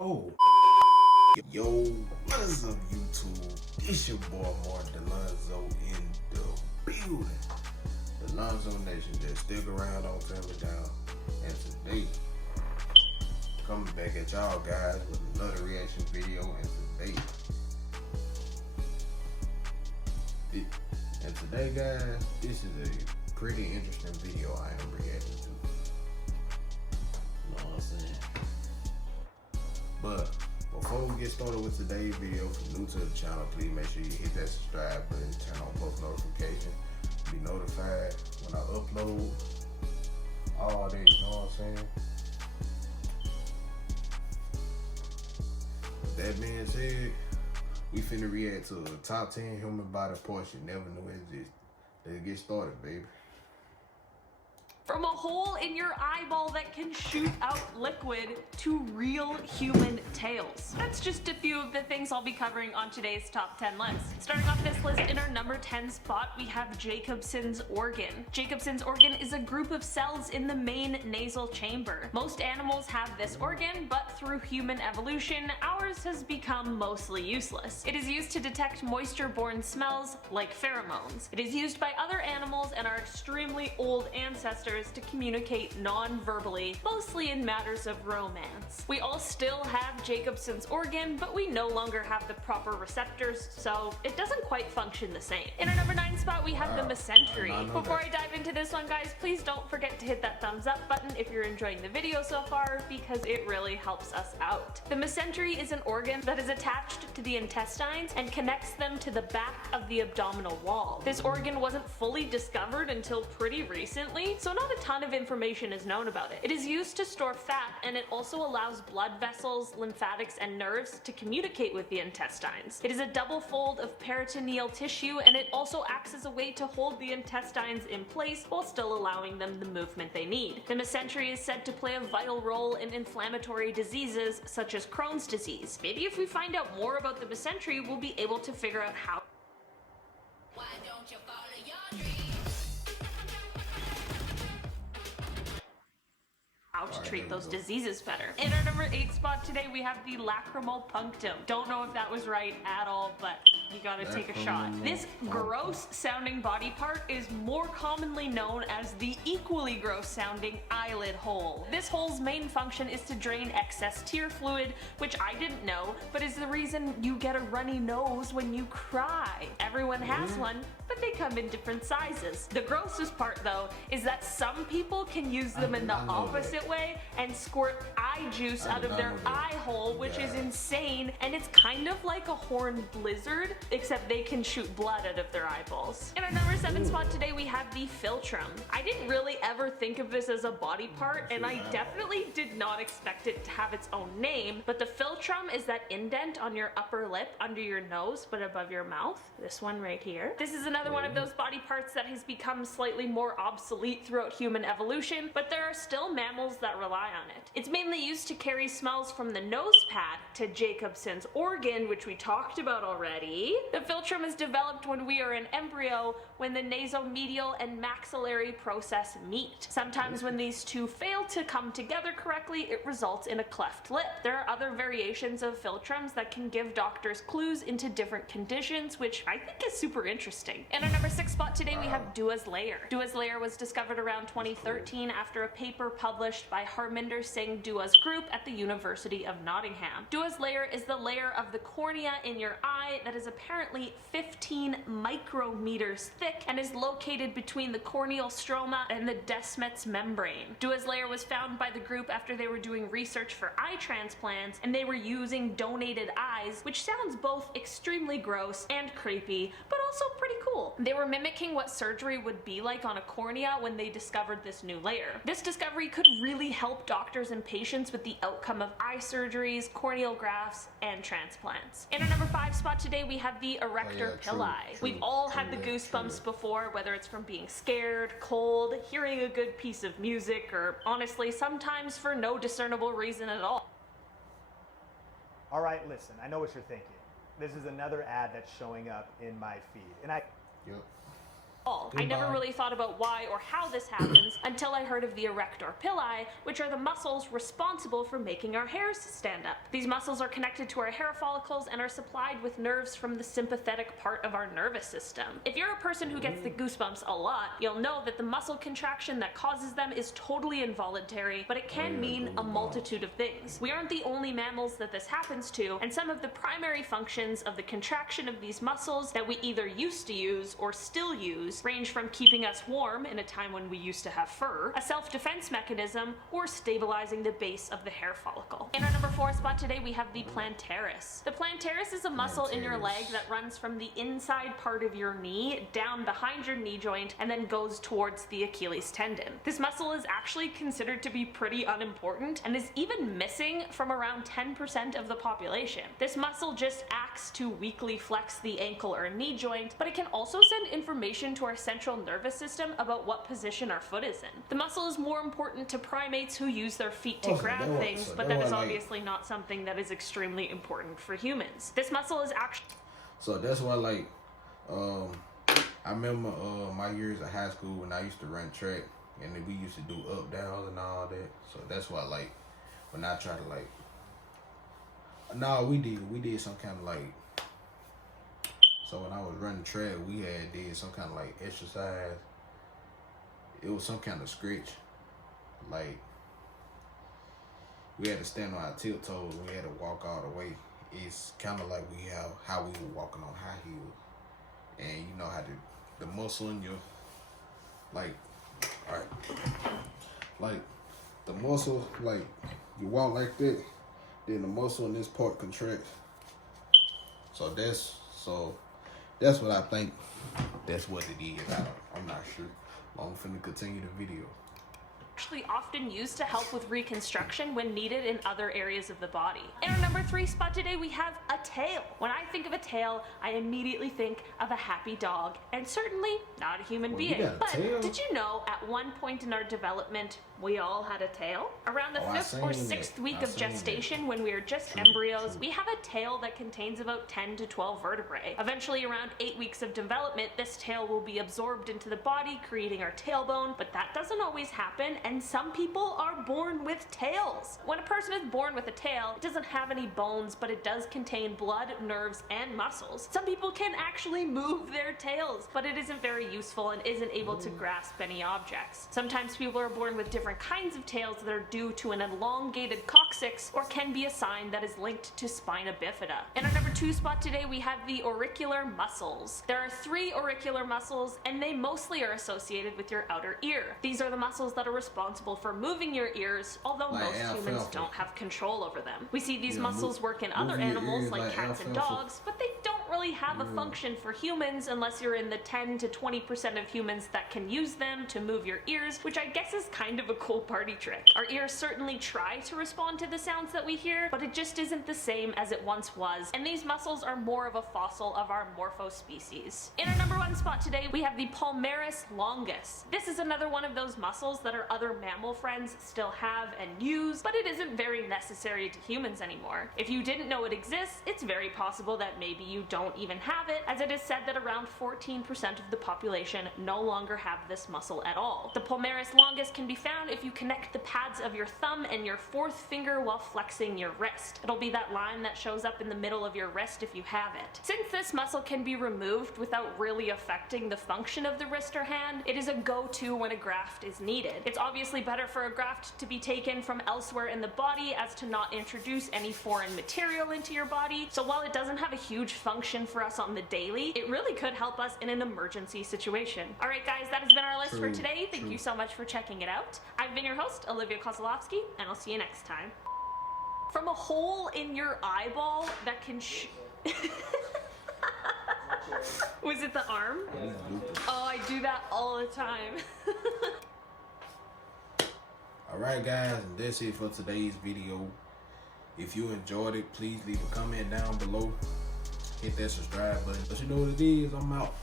Oh, yo, what is up, YouTube? It's your boy Delonzo in the building. Delonzo Nation, just stick around, don't turn me down. And today, coming back at y'all guys with another reaction video. And today, guys, this is a pretty interesting video I am reacting to. You know what I'm saying? But before we get started with today's video, if you're new to the channel, please make sure you hit that subscribe button, turn on post notifications, be notified when I upload all that, you know what I'm saying? With that being said, we finna react to the top 10 human body parts you never knew existed. Let's get started, baby. From a hole in your eyeball that can shoot out liquid to real human tails. That's just a few of the things I'll be covering on today's top 10 list. Starting off this list in our number 10 spot, we have Jacobson's organ. Jacobson's organ is a group of cells in the main nasal chamber. Most animals have this organ, but through human evolution, ours has become mostly useless. It is used to detect moisture-borne smells like pheromones. It is used by other animals and our extremely old ancestors to communicate non-verbally, mostly in matters of romance. We all still have Jacobson's organ, but we no longer have the proper receptors, so it doesn't quite function the same. In our number 9 spot, we have the mesentery. Before I dive into this one, guys, please don't forget to hit that thumbs up button if you're enjoying the video so far, because it really helps us out. The mesentery is an organ that is attached to the intestines and connects them to the back of the abdominal wall. This organ wasn't fully discovered until pretty recently, so not a ton of information is known about it. It is used to store fat, and it also allows blood vessels, lymphatics, and nerves to communicate with the intestines. It is a double fold of peritoneal tissue, and it also acts as a way to hold the intestines in place while still allowing them the movement they need. The mesentery is said to play a vital role in inflammatory diseases such as Crohn's disease. Maybe if we find out more about the mesentery, we'll be able to figure out how. Why don't you follow your dreams? How to treat those diseases better. In our number 8 spot today, we have the lacrimal punctum. Don't know if that was right at all, but you gotta take a shot. This gross sounding body part is more commonly known as the equally gross sounding eyelid hole. This hole's main function is to drain excess tear fluid, which I didn't know, but is the reason you get a runny nose when you cry. Everyone has one, but they come in different sizes. The grossest part though is that some people can use them in the opposite way and squirt eye juice out of their eye hole, which is insane, and it's kind of like a horned lizard, except they can shoot blood out of their eyeballs. In our number 7 spot today, we have the philtrum. I didn't really ever think of this as a body part, and I definitely did not expect it to have its own name, but the philtrum is that indent on your upper lip under your nose but above your mouth. This one right here. This is another one of those body parts that has become slightly more obsolete throughout human evolution, but there are still mammals that rely on it. It's mainly used to carry smells from the nose pad to Jacobson's organ, which we talked about already. The philtrum is developed when we are an embryo, when the nasomedial and maxillary process meet. Sometimes when these two fail to come together correctly, it results in a cleft lip. There are other variations of philtrums that can give doctors clues into different conditions, which I think is super interesting. In our number 6 spot today, we have Dua's layer. Dua's layer was discovered around 2013 after a paper published by Harminder Singh Dua's group at the University of Nottingham. Dua's layer is the layer of the cornea in your eye that is apparently 15 micrometers thick and is located between the corneal stroma and the Desmets membrane. Dua's layer was found by the group after they were doing research for eye transplants, and they were using donated eyes, which sounds both extremely gross and creepy, but also pretty cool. They were mimicking what surgery would be like on a cornea when they discovered this new layer. This discovery could really help doctors and patients with the outcome of eye surgeries, corneal grafts, and transplants. In our number 5 spot today, we have the Erector Pili. We've all had the goosebumps before, whether it's from being scared, cold, hearing a good piece of music, or honestly, sometimes for no discernible reason at all. All right, listen, I know what you're thinking. This is another ad that's showing up in my feed. And I never really thought about why or how this happens until I heard of the Erector Pili, which are the muscles responsible for making our hairs stand up. These muscles are connected to our hair follicles and are supplied with nerves from the sympathetic part of our nervous system. If you're a person who gets the goosebumps a lot, you'll know that the muscle contraction that causes them is totally involuntary, but it can mean a multitude of things. We aren't the only mammals that this happens to, and some of the primary functions of the contraction of these muscles that we either used to use or still use range from keeping us warm in a time when we used to have fur, a self-defense mechanism, or stabilizing the base of the hair follicle. In our number 4 spot today, we have the Plantaris. The Plantaris is a muscle in your leg that runs from the inside part of your knee down behind your knee joint and then goes towards the Achilles tendon. This muscle is actually considered to be pretty unimportant and is even missing from around 10% of the population. This muscle just acts to weakly flex the ankle or knee joint, but it can also send information to our central nervous system about what position our foot is in. The muscle is more important to primates who use their feet to grab things, but that is obviously not something that is extremely important for humans. This muscle is actually... So that's why, like, I remember my years of high school when I used to run track, and then we used to do up, downs, and all that. So that's why, like, when I try to, like... No, we did some kind of, like... So when I was running track, we did some kind of, like, exercise. It was some kind of scratch. Like, we had to stand on our tilt-toes. We had to walk all the way. It's kind of like how we were walking on high heels. And you know how the muscle in your, like, all right, like the muscle, like you walk like that, then the muscle in this part contracts. So that's what I think. That's what it is. I'm not sure. I'm finna continue the video. Actually often used to help with reconstruction when needed in other areas of the body. In our number 3 spot today, we have a tail. When I think of a tail, I immediately think of a happy dog, and certainly not a human being. But did you know at one point in our development, we all had a tail? Around the 5th or 6th week of gestation, when we are just embryos, we have a tail that contains about 10 to 12 vertebrae. Eventually, around 8 weeks of development, this tail will be absorbed into the body, creating our tailbone, but that doesn't always happen, and some people are born with tails. When a person is born with a tail, it doesn't have any bones, but it does contain blood, nerves, and muscles. Some people can actually move their tails, but it isn't very useful and isn't able to grasp any objects. Sometimes people are born with different kinds of tails that are due to an elongated coccyx or can be a sign that is linked to spina bifida. In our number 2 spot today, we have the auricular muscles. There are 3 auricular muscles, and they mostly are associated with your outer ear. These are the muscles that are responsible for moving your ears, although most humans don't have control over them. We see these muscles work in other animals like cats and dogs, but they don't really have a function for humans unless you're in the 10 to 20% of humans that can use them to move your ears, which I guess is kind of a cool party trick. Our ears certainly try to respond to the sounds that we hear, but it just isn't the same as it once was, and these muscles are more of a fossil of our morphospecies. In our number 1 spot today, we have the Palmaris longus. This is another one of those muscles that our other mammal friends still have and use, but it isn't very necessary to humans anymore. If you didn't know it exists, it's very possible that maybe you don't even have it, as it is said that around 14% of the population no longer have this muscle at all. The Palmaris longus can be found if you connect the pads of your thumb and your 4th finger while flexing your wrist. It'll be that line that shows up in the middle of your wrist if you have it. Since this muscle can be removed without really affecting the function of the wrist or hand, it is a go-to when a graft is needed. It's obviously better for a graft to be taken from elsewhere in the body as to not introduce any foreign material into your body, so while it doesn't have a huge function for us on the daily, it really could help us in an emergency situation. Alright guys, that has been our list for today. Thank you so much for checking it out. I've been your host, Olivia Kozlowski, and I'll see you next time. From a hole in your eyeball that can Was it the arm? Oh, I do that all the time. Alright guys, and that's it for today's video. If you enjoyed it, please leave a comment down below. Hit that subscribe button. But you know what it is, I'm out.